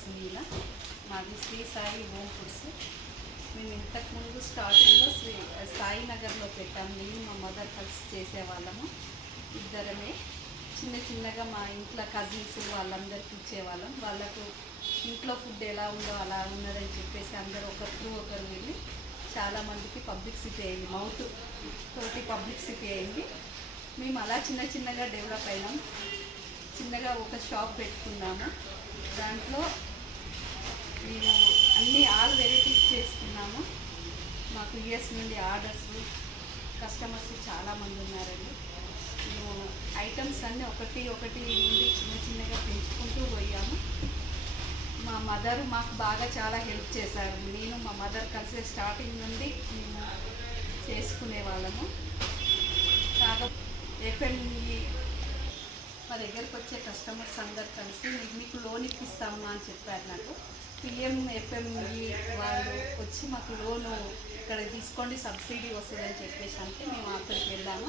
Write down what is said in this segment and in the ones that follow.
సునీల. మాది Shri Sai home foods. మేము ఇంతకుముందు స్టార్టింగ్లో సాయినగర్లో పెట్టాము. నేను మా మదర్ కలిసి చేసేవాళ్ళము. ఇద్దరమే చిన్న చిన్నగా మా ఇంట్లో కజిన్స్ వాళ్ళందరికీ ఇచ్చేవాళ్ళం. వాళ్ళకు ఇంట్లో ఫుడ్ ఎలా ఉందో అలా ఉన్నదని చెప్పేసి అందరూ ఒకరు వెళ్ళి చాలామందికి పబ్లిసిటీ అయింది, మౌత్ తోటి పబ్లిసిటీ అయింది. మేము అలా చిన్నగా డెవలప్ అయినాం. చిన్నగా ఒక షాప్ పెట్టుకున్నాము. దాంట్లో మేము అన్ని ఆల్ వెరైటీస్ చేసుకున్నాము. మాకు యూఎస్ నుండి ఆర్డర్స్, కస్టమర్స్ చాలామంది ఉన్నారండి. మేము ఐటమ్స్ అన్నీ ఒకటి నుండి చిన్నగా పెంచుకుంటూ పోయాము. మా మదర్ మాకు బాగా చాలా హెల్ప్ చేశారు. నేను మా మదర్ కలిసి స్టార్టింగ్ నుండి మేము చేసుకునే వాళ్ళము. కాకపోతే ఎఫ్ఎంఈ మా దగ్గరకు వచ్చే కస్టమర్స్ అందరు కలిసి మీకు లోన్ ఇప్పిస్తాము అని చెప్పారు. నాకు పిఎంఎఫ్ఎంఈ వాళ్ళు వచ్చి మాకు లోను ఇక్కడ తీసుకోండి, సబ్సిడీ వస్తుందని చెప్పేసి అంటే మేము అక్కడికి వెళ్ళాము.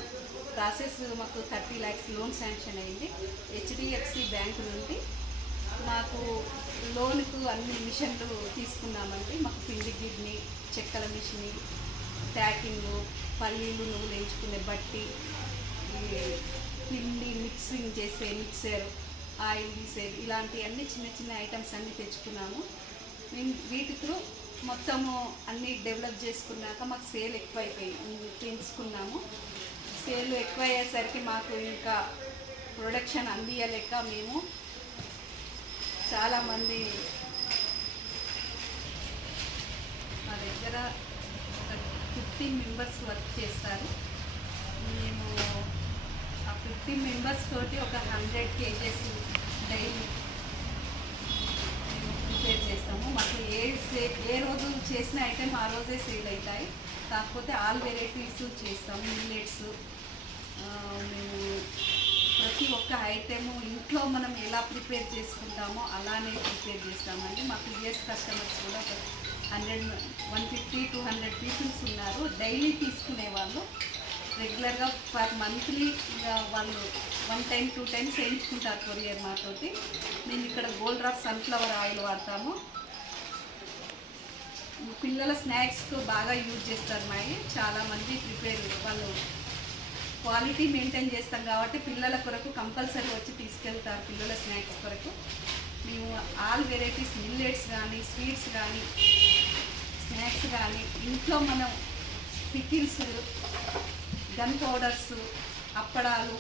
ప్రాసెస్ మాకు 30 lakhs లోన్ శాంక్షన్ అయింది. హెచ్డిఎఫ్సి బ్యాంకు నుండి మాకు లోన్కు అన్ని మిషన్లు తీసుకున్నామండి. మాకు పిండి గిడ్ని, చెక్కల మిషన్, ప్యాకింగు, పల్లీలు నువ్వులు వేయించుకునే బట్టి, పిండి మిక్సింగ్ చేసే మిక్సర్, ఆయిల్ తీసేది, ఇలాంటి అన్ని చిన్న ఐటమ్స్ అన్నీ తెచ్చుకున్నాము. వీటి త్రూ మొత్తము అన్నీ డెవలప్ చేసుకున్నాక మాకు సేల్ పెంచుకున్నాము. సేల్ ఎక్కువ అయ్యేసరికి మాకు ఇంకా ప్రొడక్షన్ అందియలేక మేము చాలామంది మా దగ్గర 15 members వర్క్ చేస్తారు. మేము ఆ 15 members తోటి ఒక 100 kgs డైలీ ప్రిపేర్ చేస్తాము. మాకు ఏ రోజు చేసిన ఐటెం ఆ రోజే సేల్ అవుతాయి. కాకపోతే ఆల్ వెరైటీస్ చేస్తాము. మిల్లెట్స్ మేము ప్రతి ఒక్క ఐటెము ఇంట్లో మనం ఎలా ప్రిపేర్ చేసుకుంటామో అలానే ప్రిపేర్ చేస్తామండి. మాకు యూఎస్ కస్టమర్స్ కూడా ఒక 150-200 పీపుల్స్ ఉన్నారు. డైలీ తీసుకునే వాళ్ళు రెగ్యులర్గా పర్ మంత్లీ వాళ్ళు 1 time 2 times వేయించుకుంటారు కొరియర్ మాతోటి. మేము ఇక్కడ గోల్డ్ డ్రాప్ సన్ఫ్లవర్ ఆయిల్ వాడతాము. పిల్లల స్నాక్స్కు బాగా యూజ్ చేస్తారు. చాలామంది వాళ్ళు క్వాలిటీ మెయింటైన్ చేస్తాం కాబట్టి పిల్లల కొరకు కంపల్సరీ వచ్చి తీసుకెళ్తారు. పిల్లల స్నాక్స్ కొరకు మేము ఆల్ వెరైటీస్ మిల్లెట్స్ కానీ, స్వీట్స్ కానీ, స్నాక్స్ కానీ, ఇంట్లో మనం పికిల్స్, గన్ పౌడర్స్, అప్పడాలు,